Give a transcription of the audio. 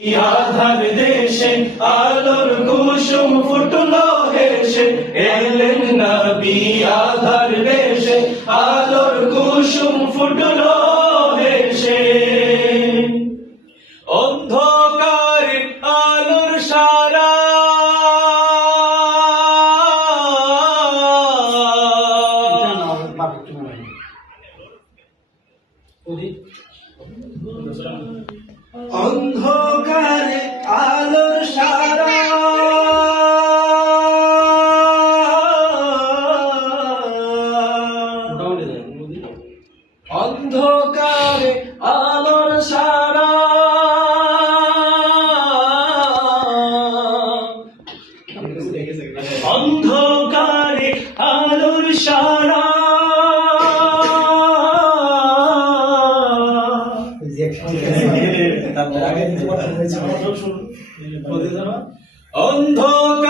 আধার দেশে আলোর কুসুম ফুটলো হেসে। এলেন নবী আধার দেশে আলোর কুসুম ফুটলো হেসে। অন্ধকার আলোর সারা। অন্ধকারে আলোর সারা। অন্ধকারে আলোর সারা। অন্ধকারে অন্ধকারে